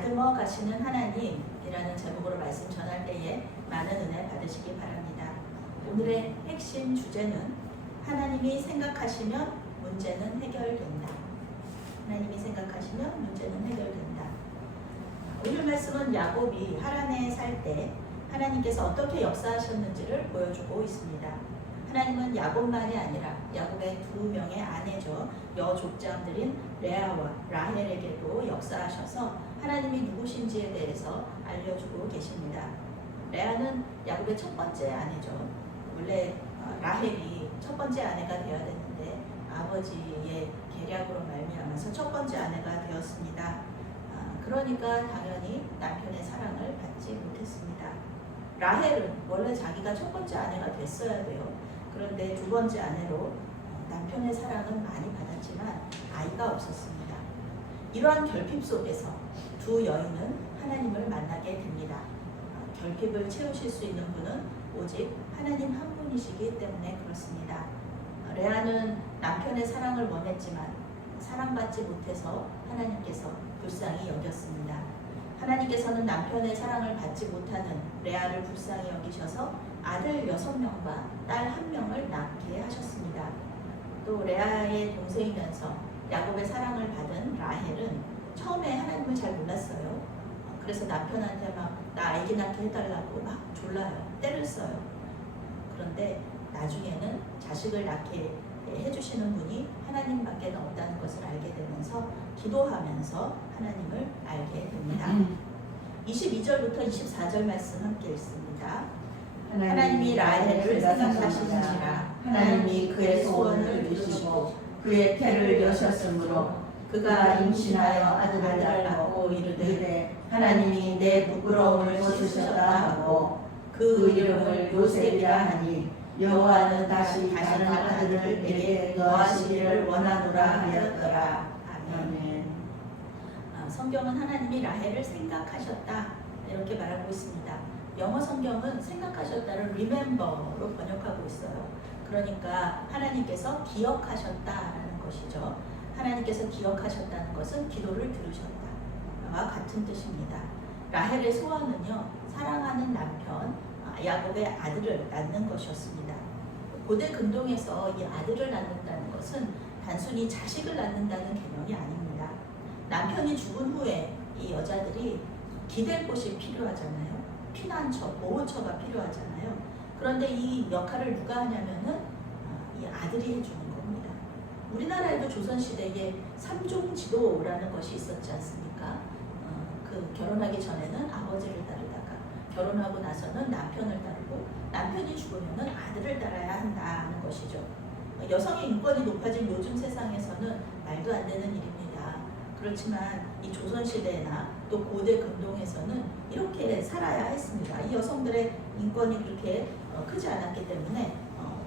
다듬어 가시는 하나님이라는 제목으로 말씀 전할 때에 많은 은혜 받으시기 바랍니다. 오늘의 핵심 주제는 하나님이 생각하시면 문제는 해결된다. 하나님이 생각하시면 문제는 해결된다. 오늘 말씀은 야곱이 하란에 살 때 하나님께서 어떻게 역사하셨는지를 보여주고 있습니다. 하나님은 야곱만이 아니라 야곱의 두 명의 아내죠. 여족장들인 레아와 라헬에게도 역사하셔서 하나님이 누구신지에 대해서 알려주고 계십니다. 레아는 야곱의 첫 번째 아내죠. 원래 라헬이 첫 번째 아내가 되어야 되는데 아버지의 계략으로 말미암아서 첫 번째 아내가 되었습니다. 그러니까 당연히 남편의 사랑을 받지 못했습니다. 라헬은 원래 자기가 첫 번째 아내가 됐어야 돼요. 그런데 두 번째 아내로 남편의 사랑은 많이 받았지만 아이가 없었습니다. 이러한 결핍 속에서 두 여인은 하나님을 만나게 됩니다. 결핍을 채우실 수 있는 분은 오직 하나님 한 분이시기 때문에 그렇습니다. 레아는 남편의 사랑을 원했지만 사랑받지 못해서 하나님께서 불쌍히 여겼습니다. 하나님께서는 남편의 사랑을 받지 못하는 레아를 불쌍히 여기셔서 아들 6명과 딸 1명을 낳게 하셨습니다. 또 레아의 동생이면서 야곱의 사랑을 받은 라헬은 처음에 하나님을 잘 몰랐어요. 그래서 남편한테 막 나 아기 낳게 해달라고 막 졸라요. 때를 써요. 그런데 나중에는 자식을 낳게 해주시는 분이 하나님밖에 없다는 것을 알게 되면서 기도하면서 하나님을 알게 됩니다. 22절부터 24절 말씀 함께 읽습니다. 하나님이 라헬을 생각하시니라. 하나님이 그의 소원을 들으시고 그의 태를 여셨으므로 그가 임신하여 아들을 낳고 이르되 하나님이 내 부끄러움을 씻으셨다 하고 그 이름을 요셉이라 하니 여호와는 다시 다른 아들을 내게 더하시기를 원하노라 하였더라. 아멘. 성경은 하나님이 라헬을 생각하셨다 이렇게 말하고 있습니다. 영어 성경은 생각하셨다를 remember로 번역하고 있어요. 그러니까 하나님께서 기억하셨다라는 것이죠. 하나님께서 기억하셨다는 것은 기도를 들으셨다와 같은 뜻입니다. 라헬의 소원은요, 사랑하는 남편 야곱의 아들을 낳는 것이었습니다. 고대 근동에서 이 아들을 낳는다는 것은 단순히 자식을 낳는다는 개념이 아닙니다. 남편이 죽은 후에 이 여자들이 기댈 곳이 필요하잖아요. 피난처, 보호처가 필요하잖아요. 그런데 이 역할을 누가 하냐면은 이 아들이 해주는 겁니다. 우리나라에도 조선시대에 삼종지도라는 것이 있었지 않습니까? 그 결혼하기 전에는 아버지를 따르다가 결혼하고 나서는 남편을 따르고 남편이 죽으면 아들을 따라야 한다는 것이죠. 여성의 인권이 높아진 요즘 세상에서는 말도 안 되는 일입니다. 그렇지만 이 조선시대나 또 고대 근동에서는 이렇게 살아야 했습니다. 이 여성들의 인권이 그렇게 크지 않았기 때문에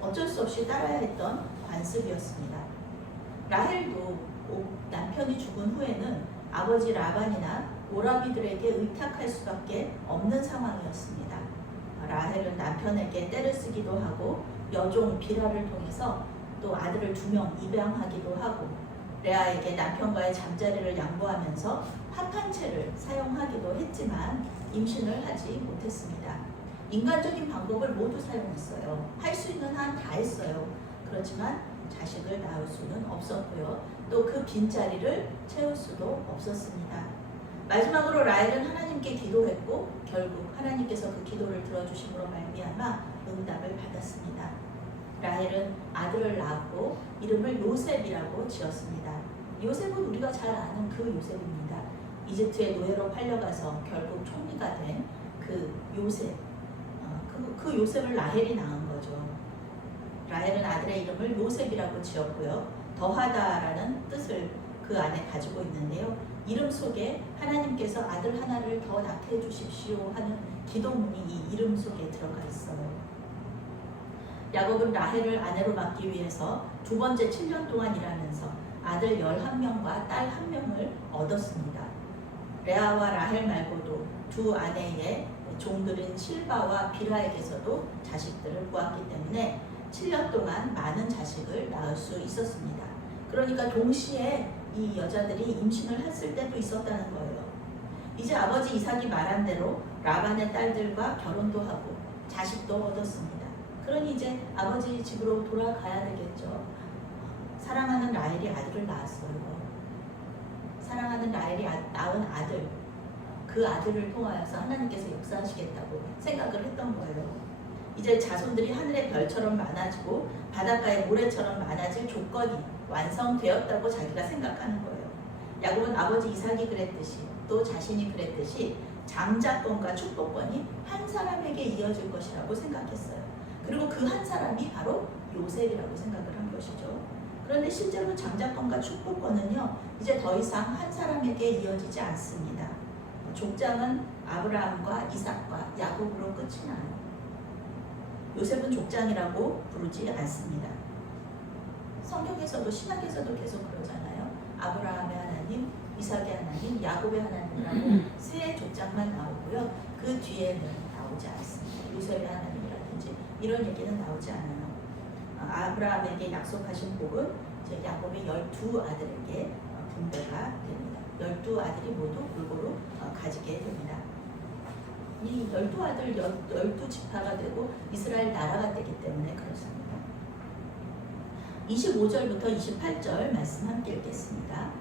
어쩔 수 없이 따라야 했던 관습이었습니다. 라헬도 남편이 죽은 후에는 아버지 라반이나 모라비들에게 의탁할 수밖에 없는 상황이었습니다. 라헬은 남편에게 떼를 쓰기도 하고 여종 비라를 통해서 또 아들을 2명 입양하기도 하고 레아에게 남편과의 잠자리를 양보하면서 합판체를 사용하기도 했지만 임신을 하지 못했습니다. 인간적인 방법을 모두 사용했어요. 할 수 있는 한 다 했어요. 그렇지만 자식을 낳을 수는 없었고요. 또 그 빈자리를 채울 수도 없었습니다. 마지막으로 라헬은 하나님께 기도했고 결국 하나님께서 그 기도를 들어주심으로 말미암아 응답을 받았습니다. 라헬은 아들을 낳았고 이름을 요셉이라고 지었습니다. 요셉은 우리가 잘 아는 그 요셉입니다. 이집트의 노예로 팔려가서 결국 총리가 된 그 요셉, 그 요셉을 라헬이 낳은 거죠. 라헬은 아들의 이름을 요셉이라고 지었고요. 더하다라는 뜻을 그 안에 가지고 있는데요. 이름 속에 하나님께서 아들 하나를 더 낳게 해주십시오 하는 기도문이 이 이름 속에 들어가 있어요. 야곱은 라헬을 아내로 맡기 위해서 두 번째 7년 동안 일하면서 아들 11명과 딸 1명을 얻었습니다. 레아와 라헬 말고도 두 아내의 종들인 실바와 비라에게서도 자식들을 보았기 때문에 7년 동안 많은 자식을 낳을 수 있었습니다. 그러니까 동시에 이 여자들이 임신을 했을 때도 있었다는 거예요. 이제 아버지 이삭이 말한 대로 라반의 딸들과 결혼도 하고 자식도 얻었습니다. 그러니 이제 아버지 집으로 돌아가야 되겠죠. 사랑하는 라헬이 아들을 낳았어요. 사랑하는 라헬이 낳은 아들, 그 아들을 통하여서 하나님께서 역사하시겠다고 생각을 했던 거예요. 이제 자손들이 하늘의 별처럼 많아지고 바닷가의 모래처럼 많아질 조건이 완성되었다고 자기가 생각하는 거예요. 야곱은 아버지 이삭이 그랬듯이 또 자신이 그랬듯이 장자권과 축복권이 한 사람에게 이어질 것이라고 생각했어요. 그리고 그 한 사람이 바로 요셉이라고 생각을 한 것이죠. 그런데 실제로 장자권과 축복권은요, 이제 더 이상 한 사람에게 이어지지 않습니다. 족장은 아브라함과 이삭과 야곱으로 끝이 나요. 요셉은 족장이라고 부르지 않습니다. 성경에서도 신학에서도 계속 그러잖아요. 아브라함의 하나님, 이삭의 하나님, 야곱의 하나님이라고 세 족장만 나오고요. 그 뒤에는 나오지 않습니다. 요셉의 하나님이라든지 이런 얘기는 나오지 않아요. 아브라함에게 약속하신 복은 이제 야곱의 12아들에게 분배가 됩니다. 12아들이 모두 골고루 가지게 됩니다. 이 12아들 12지파가 되고 이스라엘 나라가 되기 때문에 그렇습니다. 25절부터 28절 말씀 함께 읽겠습니다.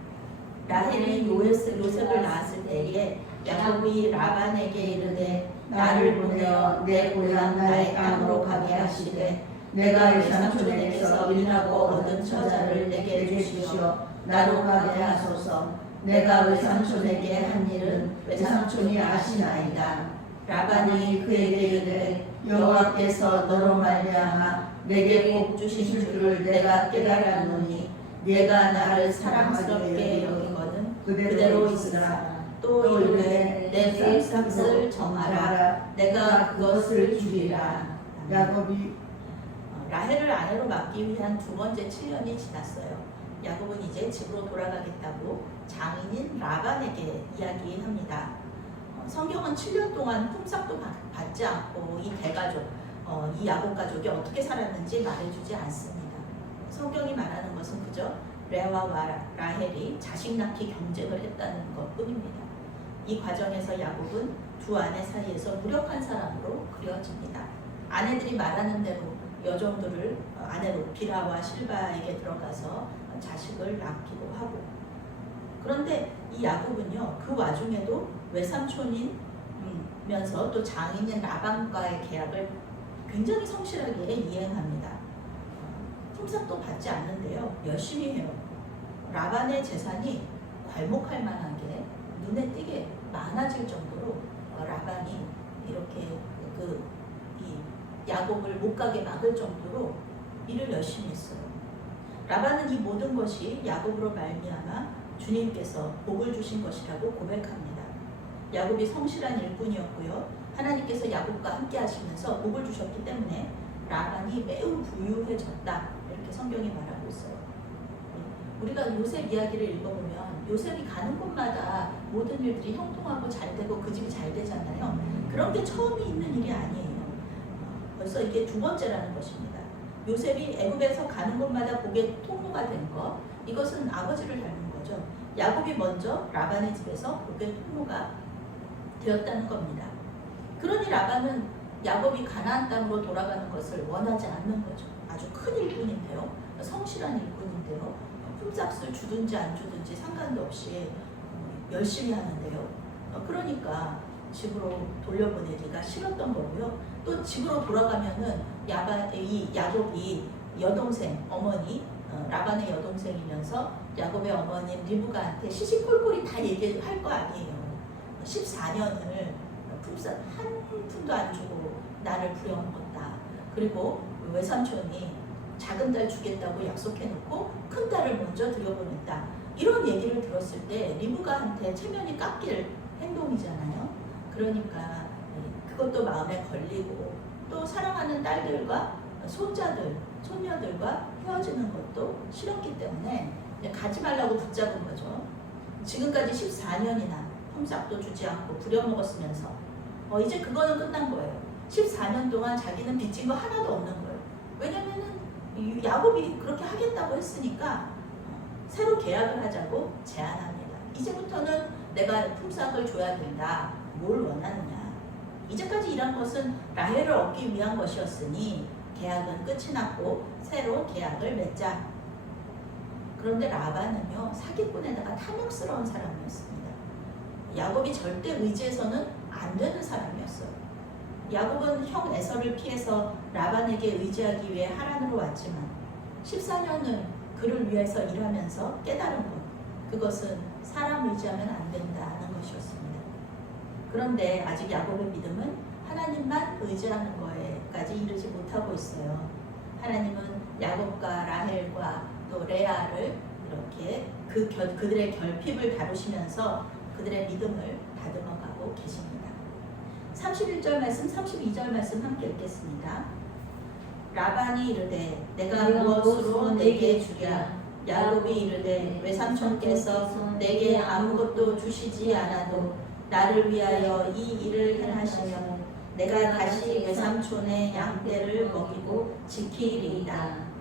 라헬이 요셉을 낳았을 때에 야곱이 라반에게 이르되 나를 보내어 내 고향 나의 땅으로 가게 하시되 내가 외삼촌에게서 일하고 얻은 처자를 내게 주시어 나로 가게 하소서. 내가 외삼촌에게 한 일은 외삼촌이 아시나이다. 라반이 그에게 이르되 여호와께서 너로 말미암아 내게 복 주신 줄을 내가 깨달았노니 네가 나를 사랑스럽게 여기거든 그대로 있으라. 또 이르되 내 쌀값을 정하라. 내가 그것을 주리라. 야곱이 라헬을 아내로 맡기 위한 두 번째 7년이 지났어요. 야곱은 이제 집으로 돌아가겠다고 장인인 라반에게 이야기합니다. 성경은 7년 동안 품삯도 받지 않고 이 대가족, 이 야곱 가족이 어떻게 살았는지 말해주지 않습니다. 성경이 말하는 것은 그저 레아와 라헬이 자식 낳기 경쟁을 했다는 것뿐입니다. 이 과정에서 야곱은 두 아내 사이에서 무력한 사람으로 그려집니다. 아내들이 말하는 대로 여종들을 아내로 비라와 실바에게 들어가서 자식을 낳기도 하고, 그런데 이 야곱은요 그 와중에도 외삼촌이면서 또 장인인 라반과의 계약을 굉장히 성실하게 이행합니다. 품삯도 받지 않는데요 열심히 해요. 라반의 재산이 괄목할 만하게 눈에 띄게 많아질 정도로 라반이 이렇게 이 야곱을 못 가게 막을 정도로 일을 열심히 했어요. 라반은 이 모든 것이 야곱으로 말미암아 주님께서 복을 주신 것이라고 고백합니다. 야곱이 성실한 일꾼이었고요. 하나님께서 야곱과 함께 하시면서 복을 주셨기 때문에 라반이 매우 부유해졌다. 이렇게 성경이 말하고 있어요. 우리가 요셉 이야기를 읽어보면 요셉이 가는 곳마다 모든 일들이 형통하고 잘 되고 그 집이 잘 되잖아요. 그런 게 처음이 있는 일이 아니에요. 벌써 이게 두 번째라는 것입니다. 요셉이 애굽에서 가는 곳마다 복의 통로가 된 것, 이것은 아버지를 닮은 거죠. 야곱이 먼저 라반의 집에서 복의 통로가 되었다는 겁니다. 그러니 라반은 야곱이 가나안 땅으로 돌아가는 것을 원하지 않는 거죠. 아주 큰 일꾼인데요. 성실한 일꾼인데요. 품삯을 주든지 안 주든지 상관도 없이 열심히 하는데요. 그러니까 집으로 돌려보내기가 싫었던 거고요. 또 집으로 돌아가면은 이 야곱이 여동생 어머니 라반의 여동생이면서 야곱의 어머니 리브가한테 시시콜콜이 다 얘기할 거 아니에요. 14년을 품삯 한 푼도 안 주고 나를 부려먹었다. 그리고 외삼촌이 작은 딸 주겠다고 약속해놓고 큰 딸을 먼저 들여보냈다. 이런 얘기를 들었을 때 리브가한테 체면이 깎일 행동이잖아요. 그러니까 그것도 마음에 걸리고 또 사랑하는 딸들과 손자들, 손녀들과 헤어지는 것도 싫었기 때문에 가지 말라고 붙잡은 거죠. 지금까지 14년이나 품삯도 주지 않고 부려먹었으면서 이제 그거는 끝난 거예요. 14년 동안 자기는 빚진 거 하나도 없는 거예요. 왜냐면은 야곱이 그렇게 하겠다고 했으니까 새로 계약을 하자고 제안합니다. 이제부터는 내가 품삯을 줘야 된다. 뭘 원하느냐? 이제까지 일한 것은 라헬을 얻기 위한 것이었으니 계약은 끝이 났고 새로 계약을 맺자. 그런데 라반은요, 사기꾼에다가 탐욕스러운 사람이었습니다. 야곱이 절대 의지해서는 안 되는 사람이었어요. 야곱은 형 에서를 피해서 라반에게 의지하기 위해 하란으로 왔지만 14년을 그를 위해서 일하면서 깨달은 것, 그것은 사람 의지하면 안 된다는 것이었습니다. 그런데 아직 야곱의 믿음은 하나님만 의지하는 거에까지 이르지 못하고 있어요. 하나님은 야곱과 라헬과 또 레아를 이렇게 그들의 결핍을 다루시면서 그들의 믿음을 다듬어가고 계십니다. 31절 말씀, 32절 말씀 함께 읽겠습니다. 라반이 이르되 내가 무엇으로 내게 주랴? 야곱이 이르되 외삼촌께서 내게 아무것도 주시지 않아도 나를 위하여 이 일을 행하시면 내가 다시 외삼촌의 양떼를 먹이고 지키리이다.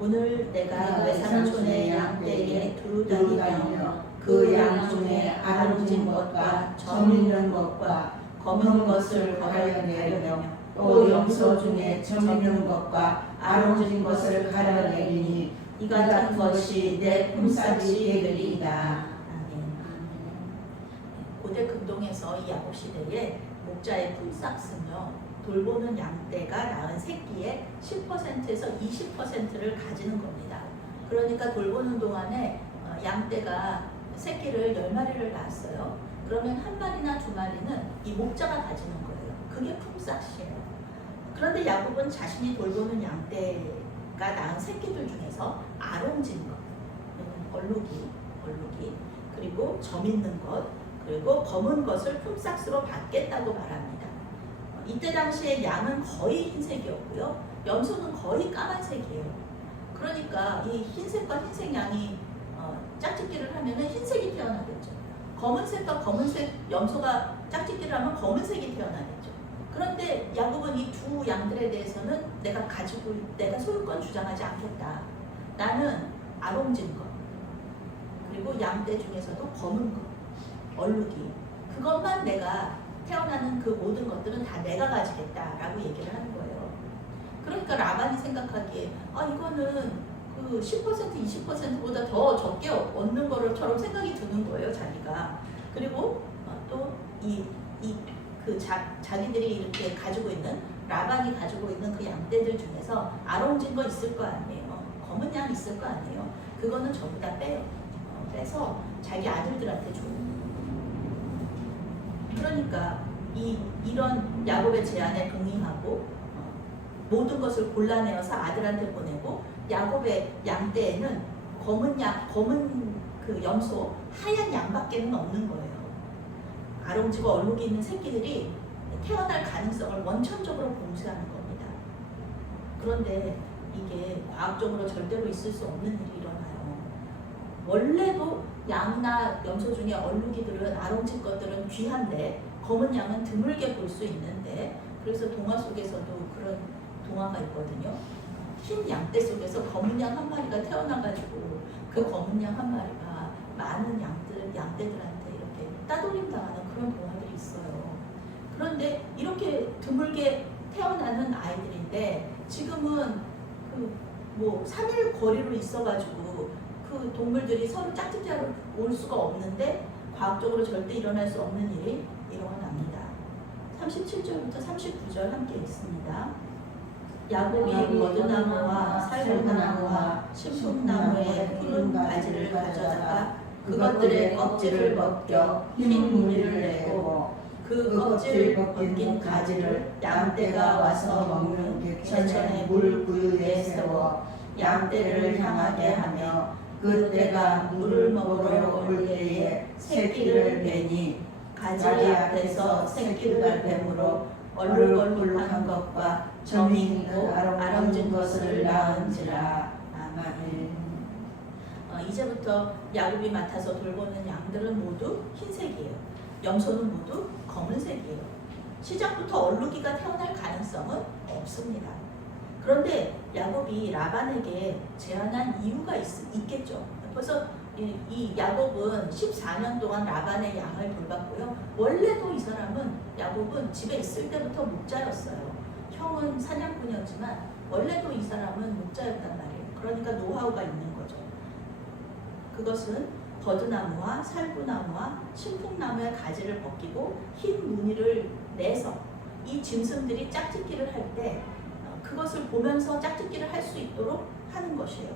오늘 내가 외삼촌의 양떼에 두루 다니며 그 양 중에 아름진 것과 점 있는 것과 검은 것을 가려내며 또 염소 중에 점 있는 것과 아름진 것을 가려내리니 이 같은 것이 내 품삯이 되리이다. 고대 근동에서 이 야곱 시대에 목자의 품삯은요, 돌보는 양떼가 낳은 새끼의 10%에서 20%를 가지는 겁니다. 그러니까 돌보는 동안에 양떼가 새끼를 10마리를 낳았어요. 그러면 한 마리나 두 마리는 이 목자가 가지는 거예요. 그게 품삯이에요. 그런데 야곱은 자신이 돌보는 양떼가 낳은 새끼들 중에서 아롱진 것, 얼룩이, 그리고 점 있는 것, 그리고 검은 것을 품삯으로 받겠다고 말합니다. 이때 당시에 양은 거의 흰색이었고요. 염소는 거의 까만색이에요. 그러니까 이 흰색과 흰색 양이 짝짓기를 하면은 흰색이 태어나겠죠. 검은색과 검은색 염소가 짝짓기를 하면 검은색이 태어나겠죠. 그런데 야곱은 이 두 양들에 대해서는 내가 소유권 주장하지 않겠다. 나는 아롱진 것, 그리고 양떼 중에서도 검은 것, 얼룩이, 그것만 내가 태어나는 그 모든 것들은 다 내가 가지겠다라고 얘기를 하는 거예요. 그러니까 라반이 생각하기에 이거는 그 10% 20%보다 더 적게 얻는 거처럼 생각이 드는 거예요, 자기가. 그리고 또 자기들이 이렇게 가지고 있는, 라반이 가지고 있는 그 양떼들 중에서 아롱진 거 있을 거 아니에요. 검은 양 있을 거 아니에요. 그거는 전부 다 빼서 자기 아들들한테 줘요. 그러니까 이런 야곱의 제안에 응응하고 모든 것을 골라내어서 아들한테 보내고, 야곱의 양떼에는 검은 그 염소, 하얀 양밖에는 없는 거예요. 아롱지고 얼룩이 있는 새끼들이 태어날 가능성을 원천적으로 봉쇄하는 겁니다. 그런데 이게 과학적으로 절대로 있을 수 없는 일이 일어나요. 원래도 양이나 염소 중에 얼룩이들은, 아롱진 것들은 귀한데 검은 양은 드물게 볼 수 있는데, 그래서 동화 속에서도 그런 동화가 있거든요. 흰 양떼 속에서 검은 양 한 마리가 태어나가지고 그 검은 양 한 마리가 많은 양떼들한테 이렇게 따돌림 당하는 그런 동화들이 있어요. 그런데 이렇게 드물게 태어나는 아이들인데 지금은 3일 거리로 있어가지고 그 동물들이 서로 짝짓기하러 올 수가 없는데 과학적으로 절대 일어날 수 없는 일이 일어납니다. 37절부터 39절 함께 읽습니다. 야곱이 거드나무와 살구나무와 신풍나무의 푸른 가지를 가져다가 그것들의 껍질을 벗겨 흰 무리를 내고 그 껍질 벗긴 가지를 양떼가 와서 먹는 객천의 물 구유에 세워 양떼를 향하게 하며 그 떼가 물을 먹으러 올 때에 새끼를 베니 가지 앞에서 새끼를 뱀으로 얼룩얼룩한 것과 점이 있고 아름진 것을 낳은지라. 아멘. 이제부터 야곱이 맡아서 돌보는 양들은 모두 흰색이에요. 염소는 모두 검은색이에요. 시작부터 얼룩이가 태어날 가능성은 없습니다. 그런데 야곱이 라반에게 제안한 이유가 있겠죠. 벌써 이 야곱은 14년 동안 라반의 양을 돌봤고요. 원래도 이 사람은 야곱은 집에 있을 때부터 목자였어요. 형은 사냥꾼이었지만 원래도 이 사람은 목자였단 말이에요. 그러니까 노하우가 있는 거죠. 그것은 버드나무와 살구나무와 신풍나무의 가지를 벗기고 흰 무늬를 내서 이 짐승들이 짝짓기를 할 때 그것을 보면서 짝짓기를 할 수 있도록 하는 것이에요.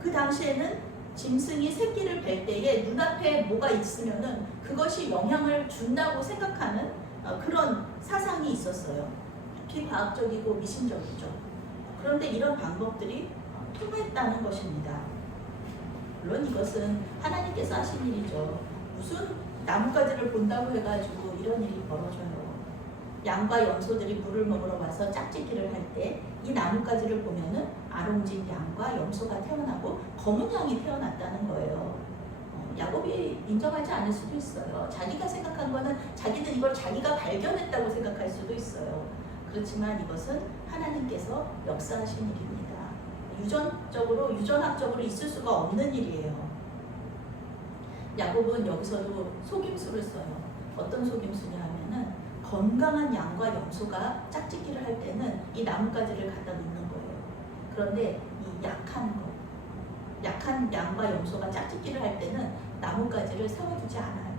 그 당시에는 짐승이 새끼를 뵐 때에 눈앞에 뭐가 있으면은 그것이 영향을 준다고 생각하는 그런 사상이 있었어요. 비과학적이고 미신적이죠. 그런데 이런 방법들이 통했다는 것입니다. 물론 이것은 하나님께서 하신 일이죠. 무슨 나뭇가지를 본다고 해가지고 이런 일이 벌어져요. 양과 염소들이 물을 먹으러 와서 짝짓기를 할 때 이 나뭇가지를 보면은 아롱진 양과 염소가 태어나고 검은 양이 태어났다는 거예요. 야곱이 인정하지 않을 수도 있어요. 자기가 생각한 거는 자기는 이걸 자기가 발견했다고 생각할 수도 있어요. 그렇지만 이것은 하나님께서 역사하신 일입니다. 유전학적으로 있을 수가 없는 일이에요. 야곱은 여기서도 속임수를 써요. 어떤 속임수냐 하면은 건강한 양과 염소가 짝짓기를 할 때는 이 나뭇가지를 갖다 놓는 거예요. 그런데 이 약한 양과 염소가 짝짓기를 할 때는 나뭇가지를 세워두지 않아요.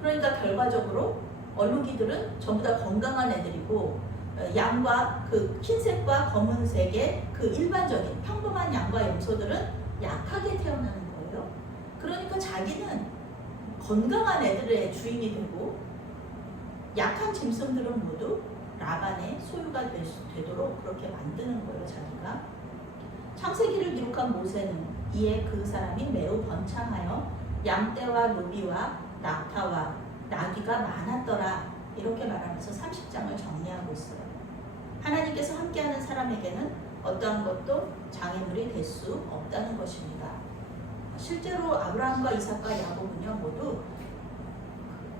그러니까 결과적으로 얼룩이들은 전부 다 건강한 애들이고 양과 그 흰색과 검은색의 그 일반적인 평범한 양과 염소들은 약하게 태어나는 거예요. 그러니까 자기는 건강한 애들의 주인이 되고 약한 짐승들은 모두 라반의 소유가 되도록 그렇게 만드는 거예요. 자기가. 창세기를 기록한 모세는 이에 그 사람이 매우 번창하여 양떼와 노비와 낙타와 나귀가 많았더라 이렇게 말하면서 30장을 정리하고 있어요. 하나님께서 함께하는 사람에게는 어떠한 것도 장애물이 될 수 없다는 것입니다. 실제로 아브라함과 이삭과 야곱은요 모두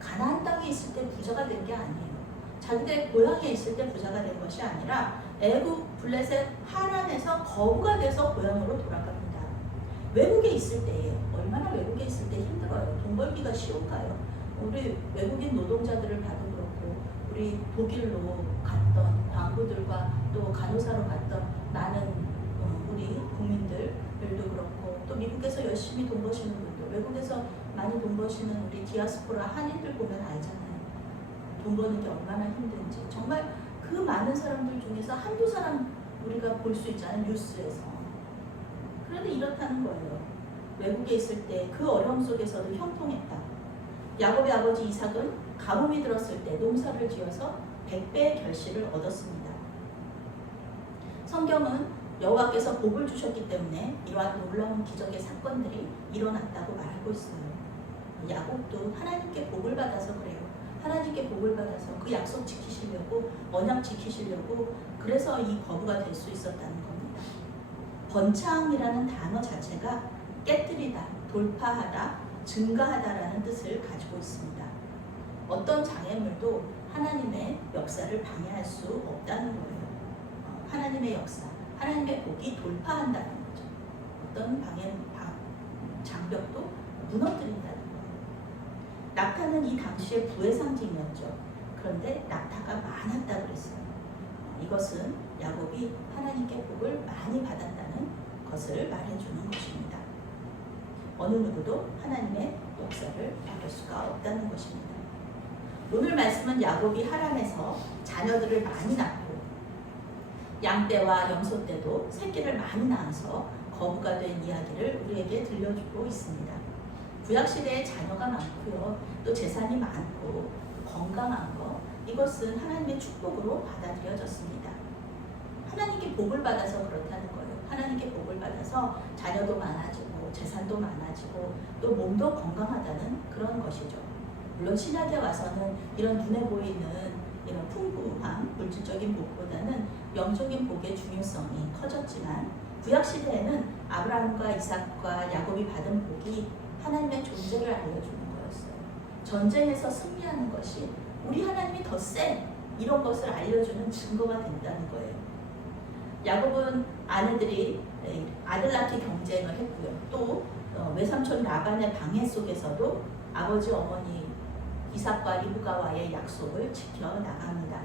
가나안 땅에 있을 때 부자가 된 게 아니에요. 자기들 고향에 있을 때 부자가 된 것이 아니라 애굽 블레셋 하란에서 거부가 돼서 고향으로 돌아갑니다. 외국에 있을 때예요. 얼마나 외국에 있을 때 힘들어요. 돈 벌기가 쉬운가요? 우리 외국인 노동자들을 봐도 그렇고 우리 독일로 갔던 광부들과 또 간호사로 갔던 많은 우리 국민들도 그렇고 또 미국에서 열심히 돈 버시는 분들, 외국에서 많이 돈 버시는 우리 디아스포라 한인들 보면 알잖아요. 돈 버는 게 얼마나 힘든지. 정말 그 많은 사람들 중에서 한두 사람 우리가 볼 수 있잖아요. 뉴스에서. 그런데 이렇다는 거예요. 외국에 있을 때 그 어려움 속에서도 형통했다. 야곱의 아버지 이삭은 가뭄이 들었을 때 농사를 지어서 100배의 결실을 얻었습니다. 성경은 여호와께서 복을 주셨기 때문에 이러한 놀라운 기적의 사건들이 일어났다고 말하고 있어요. 야곱도 하나님께 복을 받아서 그래요. 하나님께 복을 받아서 그 약속 지키시려고 언약 지키시려고 그래서 이 거부가 될 수 있었다는 겁니다. 번창이라는 단어 자체가 깨뜨리다, 돌파하다, 증가하다라는 뜻을 가지고 있습니다. 어떤 장애물도 하나님의 역사를 방해할 수 없다는 거예요. 하나님의 역사, 하나님의 복이 돌파한다는 거죠. 어떤 장벽도 무너뜨린다는 거예요. 낙타는 이 당시의 부의 상징이었죠. 그런데 낙타가 많았다고 그랬어요. 이것은 야곱이 하나님께 복을 많이 받았다는 것을 말해주는 것입니다. 어느 누구도 하나님의 역사를 막을 수가 없다는 것입니다. 오늘 말씀은 야곱이 하란에서 자녀들을 많이 낳고 양떼와 염소떼도 새끼를 많이 낳아서 거부가 된 이야기를 우리에게 들려주고 있습니다. 구약시대에 자녀가 많고요. 또 재산이 많고 건강한 것 이것은 하나님의 축복으로 받아들여졌습니다. 하나님께 복을 받아서 그렇다는 거예요. 하나님께 복을 받아서 자녀도 많아지고 재산도 많아지고 또 몸도 건강하다는 그런 것이죠. 물론 신약에 와서는 이런 눈에 보이는 이런 풍부한 물질적인 복보다는 영적인 복의 중요성이 커졌지만 구약시대에는 아브라함과 이삭과 야곱이 받은 복이 하나님의 존재를 알려주는 거였어요. 전쟁에서 승리하는 것이 우리 하나님이 더 세 이런 것을 알려주는 증거가 된다는 거예요. 야곱은 아내들이 아들 낳기 경쟁을 했고요. 또 외삼촌 라반의 방해 속에서도 아버지 어머니 이삭과 리브가와의 약속을 지켜나갑니다.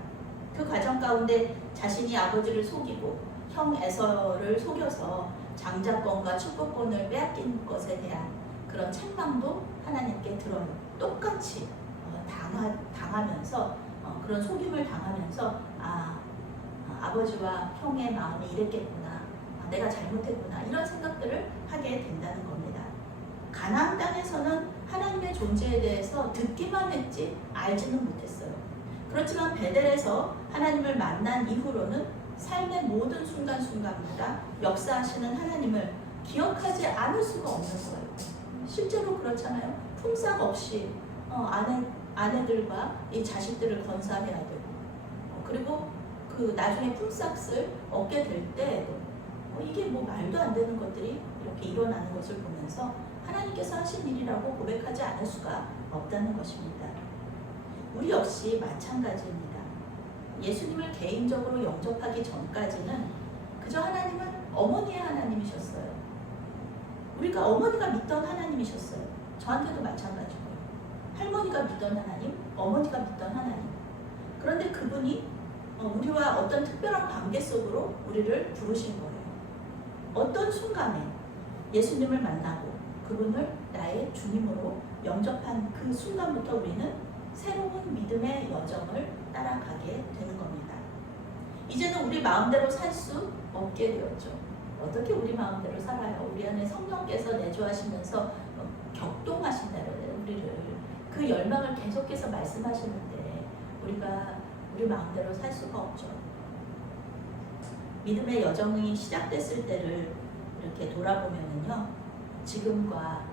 그 과정 가운데 자신이 아버지를 속이고 형 에서를 속여서 장자권과 축복권을 빼앗긴 것에 대한 그런 책망도 하나님께 들어요. 똑같이 당하면서 그런 속임을 당하면서 아버지와 형의 마음이 이랬겠구나, 내가 잘못했구나, 이런 생각들을 하게 된다는 겁니다. 가나안 땅에서는 하나님의 존재에 대해서 듣기만 했지 알지는 못했어요. 그렇지만 베델에서 하나님을 만난 이후로는 삶의 모든 순간순간마다 역사하시는 하나님을 기억하지 않을 수가 없는 거예요. 실제로 그렇잖아요. 품삯 없이 아내들과 이 자식들을 건사해야 되고, 그리고 그 나중에 품삯을 얻게 될 때 이게 뭐 말도 안 되는 것들이 이렇게 일어나는 것을 보면서 하나님께서 하신 일이라고 고백하지 않을 수가 없다는 것입니다. 우리 역시 마찬가지입니다. 예수님을 개인적으로 영접하기 전까지는 그저 하나님은 어머니의 하나님이셨어요. 우리가 어머니가 믿던 하나님이셨어요. 저한테도 마찬가지고요. 할머니가 믿던 하나님, 어머니가 믿던 하나님. 그런데 그분이 우리와 어떤 특별한 관계 속으로 우리를 부르신 거예요. 어떤 순간에 예수님을 만나고 그분을 나의 주님으로 영접한 그 순간부터 우리는 새로운 믿음의 여정을 따라가게 되는 겁니다. 이제는 우리 마음대로 살 수 없게 되었죠. 어떻게 우리 마음대로 살아요? 우리 안에 성령께서 내주하시면서 격동하신다는 우리를, 그 열망을 계속해서 말씀하시는데 우리가 우리 마음대로 살 수가 없죠. 믿음의 여정이 시작됐을 때를 이렇게 돌아보면은요, 지금과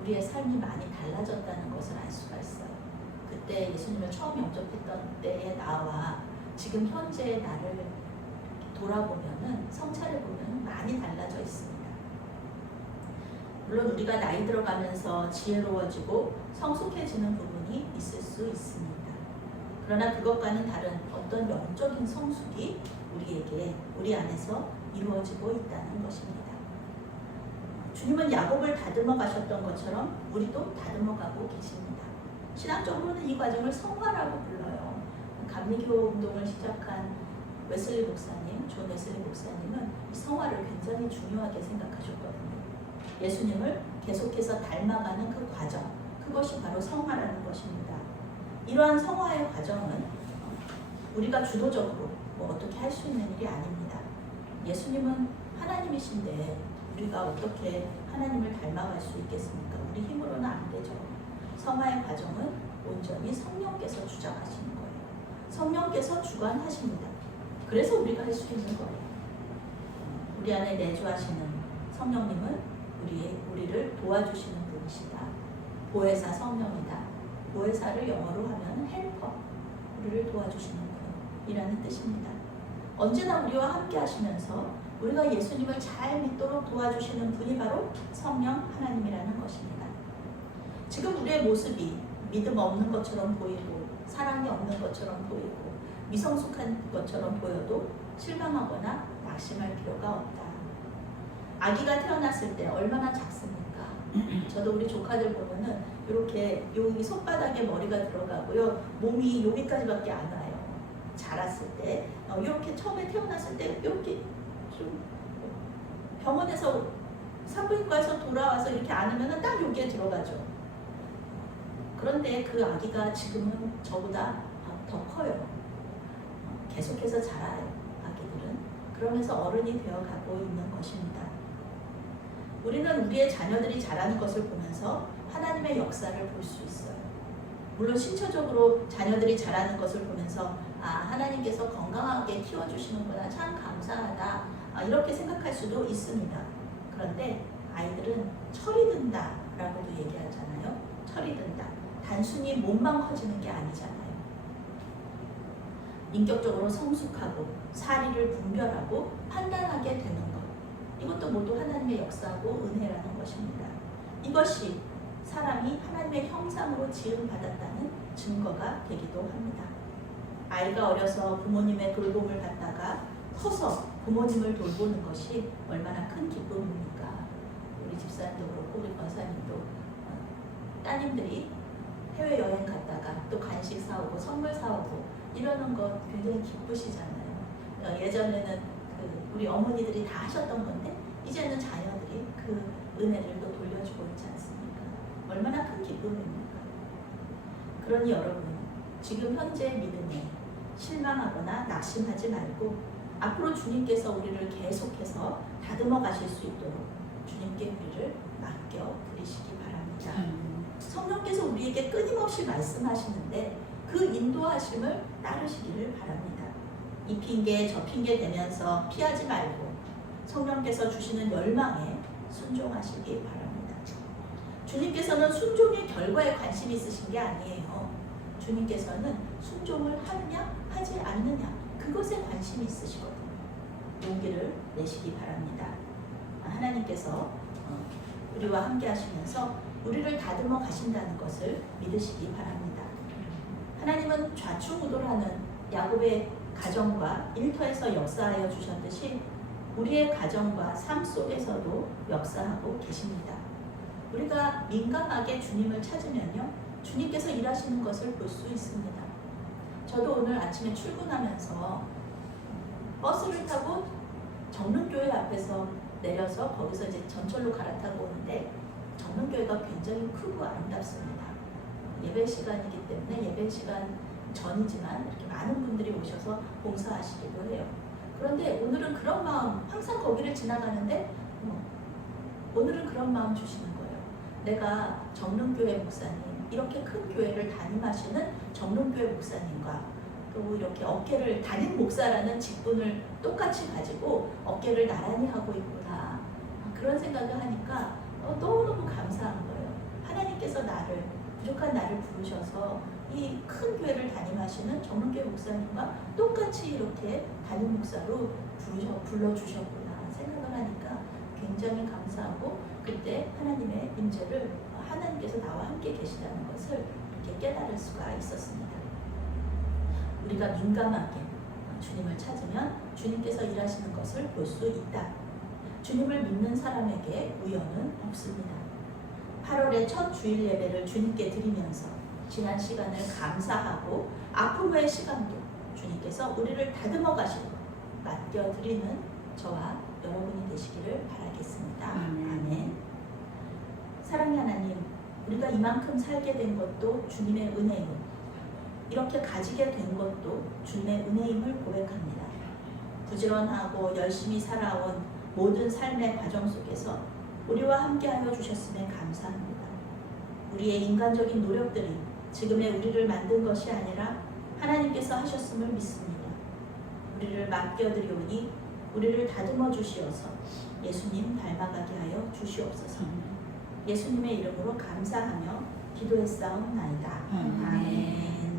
우리의 삶이 많이 달라졌다는 것을 알 수가 있어요. 그때 예수님을 처음 영접했던 때의 나와 지금 현재의 나를 돌아보면은, 성찰해 보면 많이 달라져 있습니다. 물론 우리가 나이 들어가면서 지혜로워지고 성숙해지는 부분이 있을 수 있습니다. 그러나 그것과는 다른 어떤 영적인 성숙이 우리 안에서 이루어지고 있다는 것입니다. 주님은 야곱을 다듬어 가셨던 것처럼 우리도 다듬어 가고 계십니다. 신학적으로는 이 과정을 성화라고 불러요. 감리교 운동을 시작한 웨슬리 목사님, 존 웨슬리 목사님은 이 성화를 굉장히 중요하게 생각하셨거든요. 예수님을 계속해서 닮아가는 그 과정, 그것이 바로 성화라는 것입니다. 이러한 성화의 과정은 우리가 주도적으로 어떻게 할 수 있는 일이 아닙니다. 예수님은 하나님이신데 우리가 어떻게 하나님을 닮아갈 수 있겠습니까? 우리 힘으로는 안 되죠. 성화의 과정은 온전히 성령께서 주장하시는 거예요. 성령께서 주관하십니다. 그래서 우리가 할 수 있는 거예요. 우리 안에 내주하시는 성령님은 우리를 도와주시는 분이시다. 보혜사 성령이다. 보혜사를 영어로 하면 헬퍼, 우리를 도와주시는 분이라는 뜻입니다. 언제나 우리와 함께 하시면서 우리가 예수님을 잘 믿도록 도와주시는 분이 바로 성령 하나님이라는 것입니다. 지금 우리의 모습이 믿음 없는 것처럼 보이고 사랑이 없는 것처럼 보이고 미성숙한 것처럼 보여도 실망하거나 낙심할 필요가 없다. 아기가 태어났을 때 얼마나 작습니까? 저도 우리 조카들 보면은 이렇게 여기 손바닥에 머리가 들어가고요, 몸이 여기까지밖에 안 와요. 자랐을 때 이렇게 처음에 태어났을 때 이렇게 좀 병원에서 산부인과에서 돌아와서 이렇게 안으면은 딱 여기에 들어가죠. 그런데 그 아기가 지금은 저보다 더 커요. 계속해서 자라요, 아기들은. 그러면서 어른이 되어가고 있는 것입니다. 우리는 우리의 자녀들이 자라는 것을 보면서 하나님의 역사를 볼 수 있어요. 물론 신체적으로 자녀들이 자라는 것을 보면서 하나님께서 건강하게 키워주시는구나, 참 감사하다, 이렇게 생각할 수도 있습니다. 그런데 아이들은 철이 든다 라고도 얘기하잖아요. 철이 든다. 단순히 몸만 커지는 게 아니잖아요. 인격적으로 성숙하고 사리를 분별하고 판단하게 되는 것, 이것도 모두 하나님의 역사고 은혜라는 것입니다. 이것이 사람이 하나님의 형상으로 지음받았다는 증거가 되기도 합니다. 아이가 어려서 부모님의 돌봄을 받다가 커서 부모님을 돌보는 것이 얼마나 큰 기쁨입니까? 우리 집사님도 그렇고 우리 권사님도 따님들이 해외여행 갔다가 또 간식 사오고 선물 사오고 이러는 거 굉장히 기쁘시잖아요. 예전에는 우리 어머니들이 다 하셨던 건데 이제는 자녀들이 그 은혜를 또 돌려주고 있지 않습니까? 얼마나 큰 기쁨입니까? 그러니 여러분, 지금 현재 믿음에 실망하거나 낙심하지 말고 앞으로 주님께서 우리를 계속해서 다듬어 가실 수 있도록 주님께 우리를 맡겨 드리시기 바랍니다. 성령께서 우리에게 끊임없이 말씀하시는데 그 인도하심을 따르시기를 바랍니다. 이 핑계 저 핑계 대면서 피하지 말고 성령께서 주시는 열망에 순종하시기 바랍니다. 주님께서는 순종의 결과에 관심이 있으신 게 아니에요. 주님께서는 순종을 하느냐 하지 않느냐 그것에 관심이 있으시거든요. 용기를 내시기 바랍니다. 하나님께서 우리와 함께 하시면서 우리를 다듬어 가신다는 것을 믿으시기 바랍니다. 하나님은 좌충우돌하는 야곱의 가정과 일터에서 역사하여 주셨듯이 우리의 가정과 삶 속에서도 역사하고 계십니다. 우리가 민감하게 주님을 찾으면요, 주님께서 일하시는 것을 볼 수 있습니다. 저도 오늘 아침에 출근하면서 버스를 타고 정릉교회 앞에서 내려서 거기서 이제 전철로 갈아타고 오는데 정릉교회가 굉장히 크고 아름답습니다. 예배 시간이기 때문에 예배 시간 전이지만 이렇게 많은 분들이 오셔서 봉사하시기도 해요. 그런데 오늘은 그런 마음, 항상 거기를 지나가는데 오늘은 그런 마음 주시는 거예요. 내가 정릉교회 목사님, 이렇게 큰 교회를 담임하시는 정릉교회 목사님과 또 이렇게 어깨를 담임 목사라는 직분을 똑같이 가지고 어깨를 나란히 하고 있구나, 그런 생각을 하니까 너무너무 감사한 거예요. 하나님께서 나를, 부족한 나를 부르셔서 이 큰 교회를 담임하시는 정릉교회 목사님과 똑같이 이렇게 담임 목사로 불러주셨구나 생각을 하니까 굉장히 감사하고, 그때 하나님의 임재를, 하나님께서 나와 함께 계시다는 것을 이렇게 깨달을 수가 있었습니다. 우리가 민감하게 주님을 찾으면 주님께서 일하시는 것을 볼 수 있다. 주님을 믿는 사람에게 우연은 없습니다. 8월의 첫 주일 예배를 주님께 드리면서 지난 시간을 감사하고 아픔 후의 시간도 주님께서 우리를 다듬어 가시고 맡겨드리는 저와 여러분이 되시기를 바라겠습니다. 아멘. 사랑의 하나님, 우리가 이만큼 살게 된 것도 주님의 은혜이고 이렇게 가지게 된 것도 주님의 은혜임을 고백합니다. 부지런하고 열심히 살아온 모든 삶의 과정 속에서 우리와 함께하여 주셨음에 감사합니다. 우리의 인간적인 노력들이 지금의 우리를 만든 것이 아니라 하나님께서 하셨음을 믿습니다. 우리를 맡겨드리오니 우리를 다듬어 주시어서 예수님 닮아가게 하여 주시옵소서. 예수님의 이름으로 감사하며 기도했사옵나이다. 아멘.